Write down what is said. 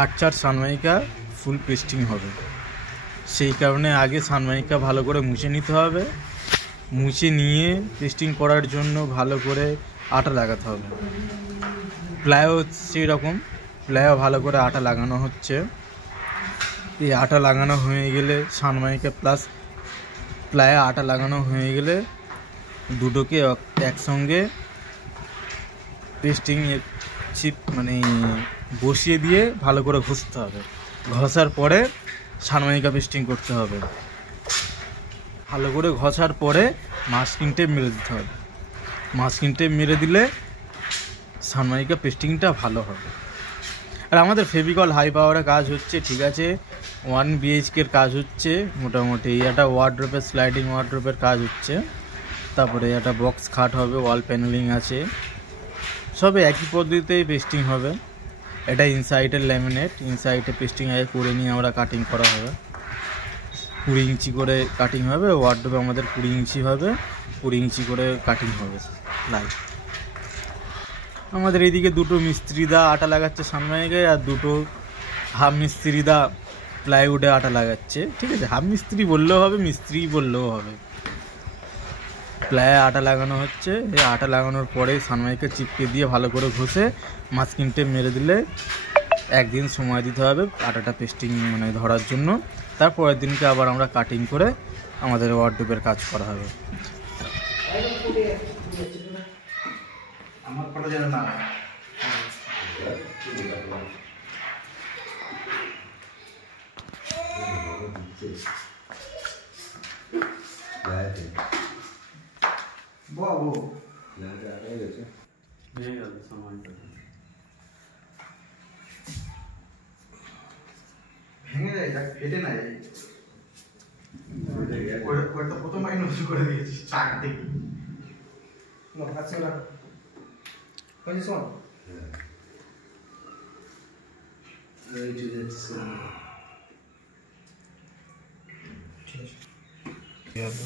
8/4 সানমাইকা ফুল pasting হবে, সেই কারণে আগে সানমাইকা ভালো করে মুছে নিতে হবে। মুছে নিয়ে পেস্টিং করার জন্য ভালো করে আটা লাগাতে হবে। প্লাইও সেই রকম, প্লাইও ভালো করে আটা লাগানো হচ্ছে। এই আটা লাগানো হয়ে গেলে সানমাইকা প্লাস প্লাইয়ে আটা লাগানো হয়ে গেলে দুটোকে একসঙ্গে পেস্টিং চিপ মানে বসিয়ে দিয়ে ভালো করে ঘষতে হবে। ঘষার পরে সানমাইকা পেস্টিং করতে হবে। ভালো করে ঘষার পরে মাস্কিং টেপ মেরে দিতে হবে। মাস্কিং টেপ মেরে দিলে সানমাইকা পেস্টিংটা ভালো হবে। আর আমাদের ফেভিকল হাই পাওয়ারের কাজ হচ্ছে, ঠিক আছে, 1 BHKর কাজ হচ্ছে মোটামুটি। একটা ওয়ার্ড্রোপের স্লাইডিং ওয়ার্ড্রোপের কাজ হচ্ছে, তারপরে একটা বক্স খাট হবে, ওয়াল প্যানেলিং আছে, সবে একই পদ্ধতিতেই পেস্টিং হবে। এটা ইনসাইডের ল্যামিনেট, ইনসাইডে পেস্টিং আগে করে নিয়ে আমরা কাটিং করা হবে। 20 ইঞ্চি করে কাটিং হবে। ওয়ার্ডরোবে আমাদের 20 ইঞ্চি হবে, 20 ইঞ্চি করে কাটিং হবে লাইট। আমাদের এইদিকে দুটো মিস্ত্রিদা আটা লাগাচ্ছে সানমাইকায়, আর দুটো হাফ মিস্ত্রিদা প্লাইউডে আটা লাগাচ্ছে। ঠিক আছে, হাফ মিস্ত্রি বললেও হবে, মিস্ত্রি বললেও হবে। প্লাইয়ে আটা লাগানো হচ্ছে। এই আটা লাগানোর পরে সানমাইকা চিপকে দিয়ে ভালো করে ঘষে মাস্কিং টেপ মেরে দিলে একদিন সময় দিতে হবে আটাটা পেস্টিং মানে ধরার জন্য। তারপরের দিনকে আবার আমরা কাটিং করে আমাদের ওয়ার্ডরোবের কাজ করা হবে। আমার ফটো যেন না বাবু ভেঙে যায়, ফেটে না যায়। প্রথম নষ্ট করে দিয়েছি চাক দেখি। ঠিক আছে।